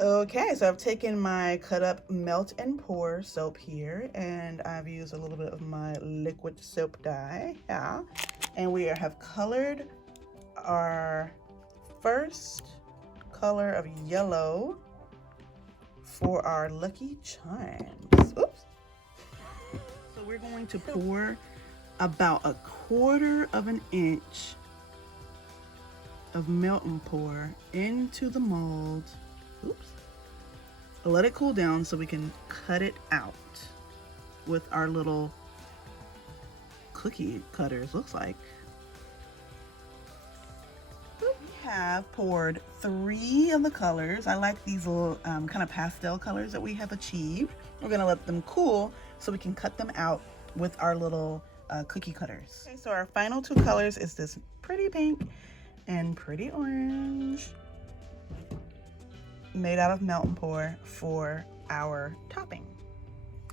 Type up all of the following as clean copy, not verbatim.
Okay, so I've taken my cut up melt and pour soap here, and I've used a little bit of my liquid soap dye, yeah. And we have colored our first color of yellow for our Lucky Charms. Oops. So we're going to pour about 1/4 of an inch of melt and pour into the mold. Oops. Let it cool down so we can cut it out with our little cookie cutters, looks like. We have poured 3 of the colors. I like these little kind of pastel colors that we have achieved. We're gonna let them cool so we can cut them out with our little cookie cutters. Okay, so our final 2 colors is this pretty pink and pretty orange, made out of melt and pour for our topping.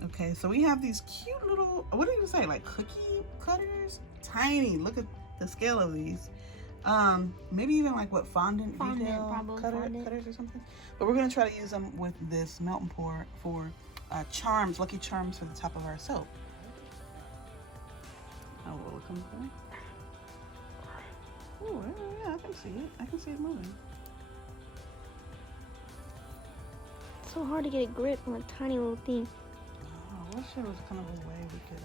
Okay, so we have these cute little, what do you say, like cookie cutters? Tiny, look at the scale of these. Maybe even like what, fondant detail cutters or something. But we're gonna try to use them with this melt and pour for charms, Lucky Charms for the top of our soap. How will it come through? Oh, yeah, I can see it. I can see it moving. It's so hard to get a grip on a tiny little thing. Oh, I wish there was kind of a way we could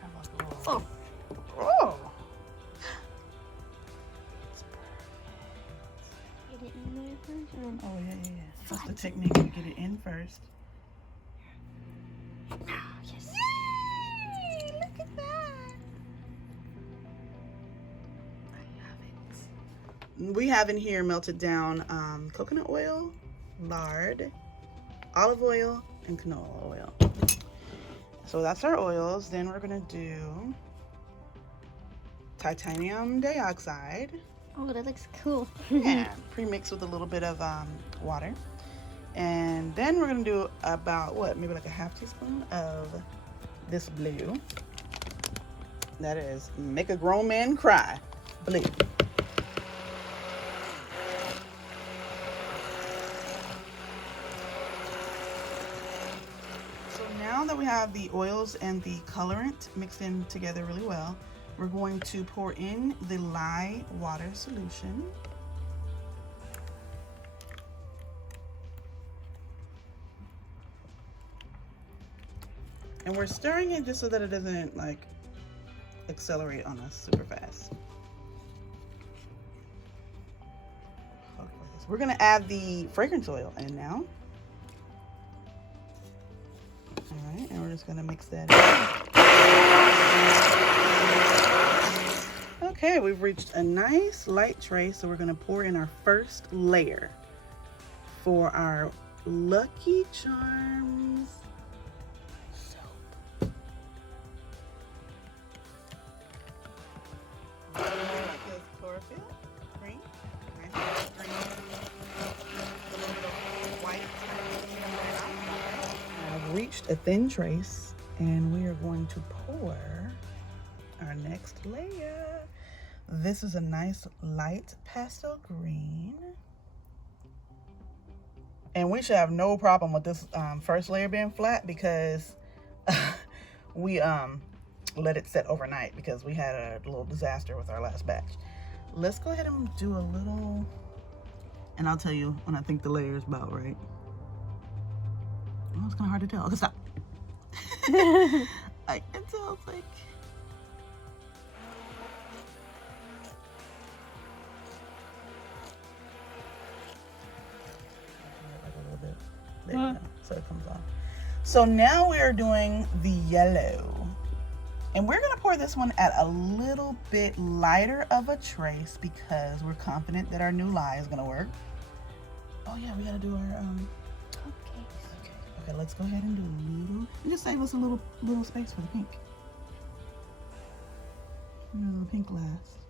have like a little... Oh! Oh! It's perfect. Get it in there first and then... Oh, yeah. That's the technique. You get it in first. Yes. Yay! Look at that! I love it. We have in here melted down coconut oil, lard, olive oil, and canola oil. So that's our oils. Then we're gonna do titanium dioxide. Oh, that looks cool. And pre-mixed with a little bit of water. And then we're gonna do about maybe like a 1/2 teaspoon of this blue. That is make a grown man cry blue. So now that we have the oils and the colorant mixed in together really well, we're going to pour in the lye water solution. And we're stirring it just so that it doesn't like accelerate on us super fast. We're gonna add the fragrance oil in now. All right, and we're just gonna mix that in. Okay, we've reached a nice light tray, so we're gonna pour in our first layer for our Lucky Charms soap. This chlorophyll, green, nice green, a little bit of white. I've reached a thin trace, and we are going to pour our next layer. This is a nice light pastel green. And we should have no problem with this first layer being flat because we let it set overnight because we had a little disaster with our last batch. Let's go ahead and do a little, and I'll tell you when I think the layer is about right. Oh, it's kind of hard to tell. Okay, stop. I can tell it's like... There we go. So it comes off. So now we are doing the yellow. And we're going to pour this one at a little bit lighter of a trace because we're confident that our new lye is going to work. Oh yeah, we got to do our Okay, let's go ahead and do a little. And just save us a little space for the pink. A little pink last.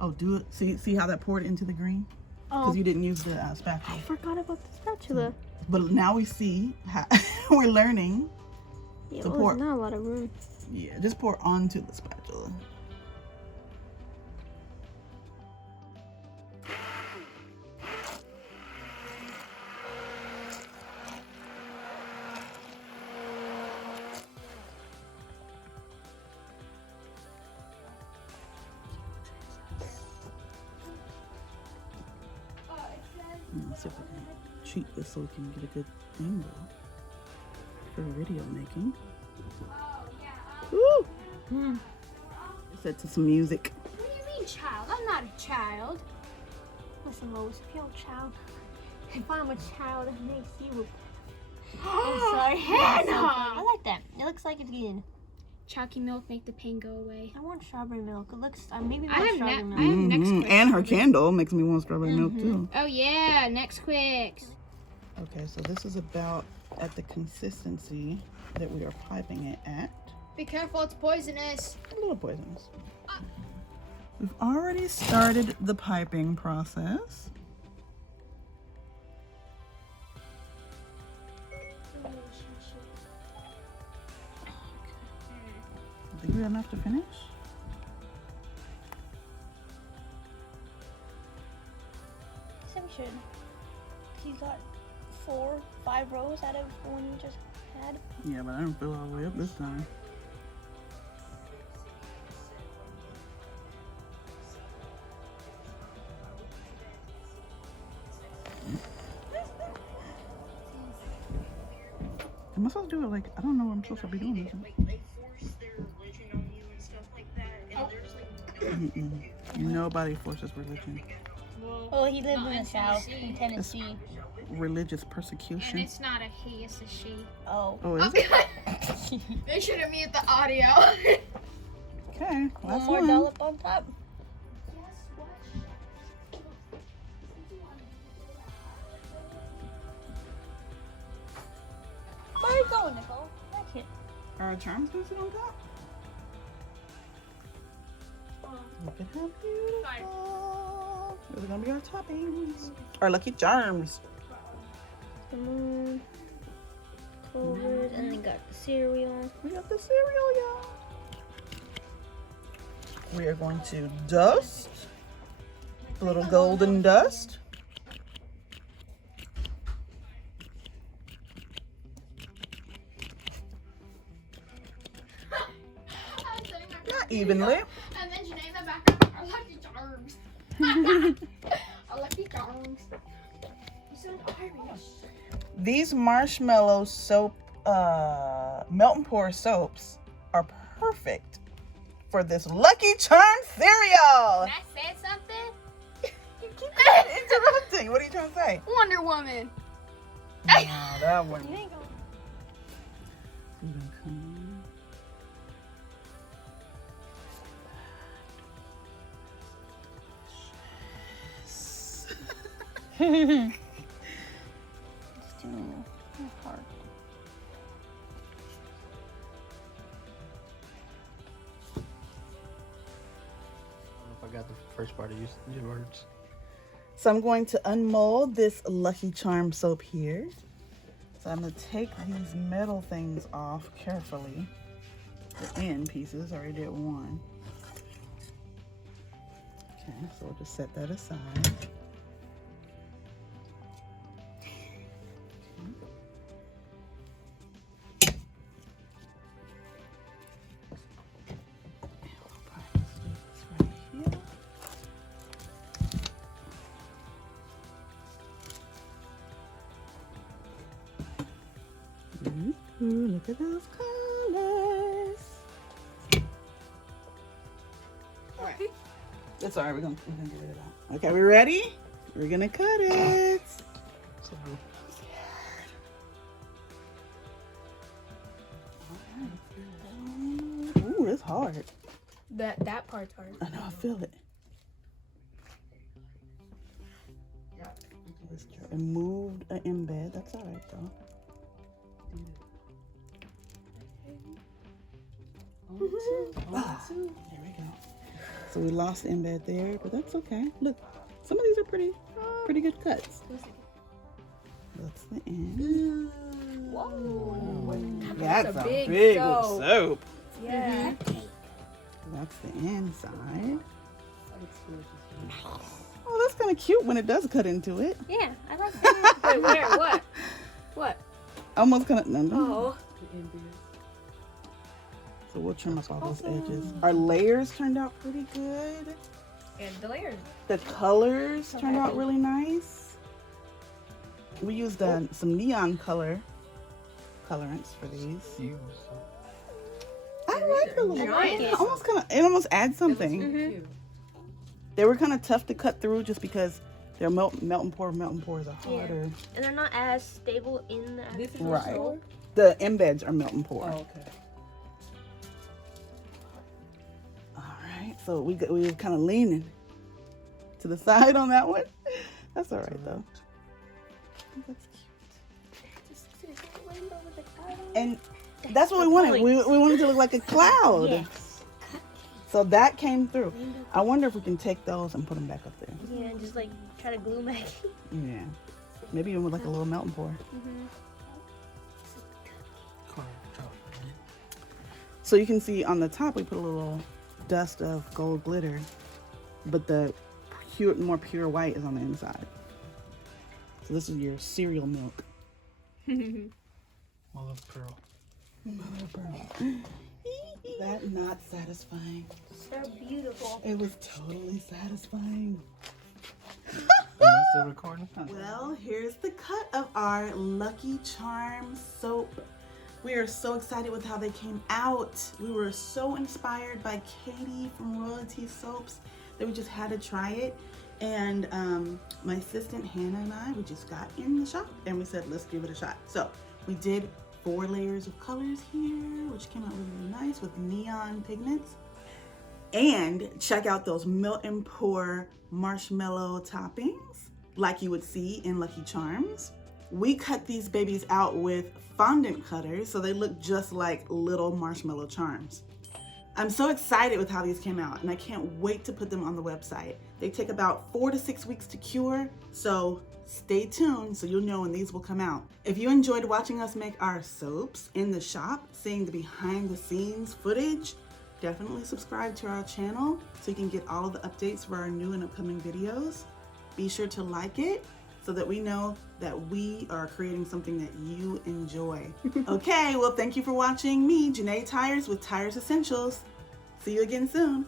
Oh, do it. See how that poured into the green? Because you didn't use the spatula. I forgot about the spatula. But now we see how we're learning to pour. There's not a lot of room. Yeah, just pour onto the spatula. Let's see if we can cheat this so we can get a good angle for video making. Woo! Set to some music. What do you mean, child? I'm not a child. Listen, Lois, if you're a child, if I'm a child, that makes you I'm sorry. Hannah! I like that. It looks like it's good. Chalky milk make the pain go away. I want strawberry milk. It looks, maybe I have strawberry milk. next quick. And her candle makes me want strawberry milk too. Oh yeah, next quicks. Okay, so this is about at the consistency that we are piping it at. Be careful, it's poisonous. A little poisonous. We've already started the piping process. I think we got enough to finish. I said we should. He's got 4, 5 rows out of the one you just had. Yeah, but I didn't fill all the way up this time. Am I supposed to do it like, I don't know what I'm supposed to be doing this. They force their religion on you and stuff like that, and there's like Nobody forces religion. Well, he lives in the South, in Tennessee. Religious And persecution. it's not a he, it's a she. Oh. Oh, is it? They should have muted the audio. Okay, One last more one. dollop on top. Where are you going, Nicole? That's it. Are our charms gonna sit on top? Look at how beautiful. Those are gonna be our toppings. Our lucky charms. Lemon, clovers, and then got the cereal. We got the cereal, y'all. We are going to dust. A little golden dust. Not evenly. And then Janae in the background, our lucky charms. Our lucky charms. You sound Irish. These marshmallow soap, melt and pour soaps are perfect for this Lucky Charm cereal. Can I say something? You keep interrupting. What are you trying to say? Wonder Woman. No, that one. You ain't going. It's too hard. I got the first part of your words. So I'm going to unmold this Lucky Charm soap here. So I'm going to take these metal things off carefully. The end pieces, I already did one. Okay, so we'll just set that aside. Ooh, look at those colors. Alright. That's alright, we're gonna get it out. Okay, we ready? We're gonna cut it. So, Ooh, it's hard. That part's hard. I know, I feel it. It moved an embed. That's alright though. There we go. So we lost the embed there, but that's okay. Look, some of these are pretty good cuts. That's the end. Whoa. That's a big big soap. soap. Yeah. That's the inside. Oh, that's kind of cute when it does cut into it. Yeah, I like that. Wait, where? What? What? Almost kind of. No. Oh. So we'll trim up all those edges. Our layers turned out pretty good. And the layers. The colors turned out really nice. we used some neon colorants for these. I like the little. like it. Almost kind of. It almost adds something. Mhm. They were kind of tough to cut through just because they're melt and pores are Yeah. harder. And they're not as stable in the This is Right. right. The embeds are melt and pour. Oh, okay. All right, so we were kind of leaning to the side on that one. That's all right though. That's cute. And that's what we wanted. We wanted to look like a cloud. Yes. So that came through. I wonder if we can take those and put them back up there. Yeah, and just like try to glue them back. Yeah. Maybe even with like a little melt and pour. So you can see on the top we put a little dust of gold glitter, but the more pure white is on the inside. So this is your cereal milk. Mother of pearl. Mother of pearl. That not satisfying. They're beautiful. It was totally satisfying. Am I still recording? Well, here's the cut of our Lucky Charms soap. We are so excited with how they came out. We were so inspired by Katie from Royalty Soaps that we just had to try it. And my assistant Hannah and I, we just got in the shop and we said, let's give it a shot. So we did 4 layers of colors here, which came out really, really nice with neon pigments. And check out those melt and pour marshmallow toppings like you would see in Lucky Charms. We cut these babies out with fondant cutters so they look just like little marshmallow charms. I'm so excited with how these came out and I can't wait to put them on the website. They take about 4 to 6 weeks to cure, so stay tuned so you'll know when these will come out. If you enjoyed watching us make our soaps in the shop, seeing the behind the scenes footage, definitely subscribe to our channel so you can get all of the updates for our new and upcoming videos. Be sure to like it so that we know that we are creating something that you enjoy. Okay, well, thank you for watching me, Janae Tyars with Tyars Essentials. See you again soon.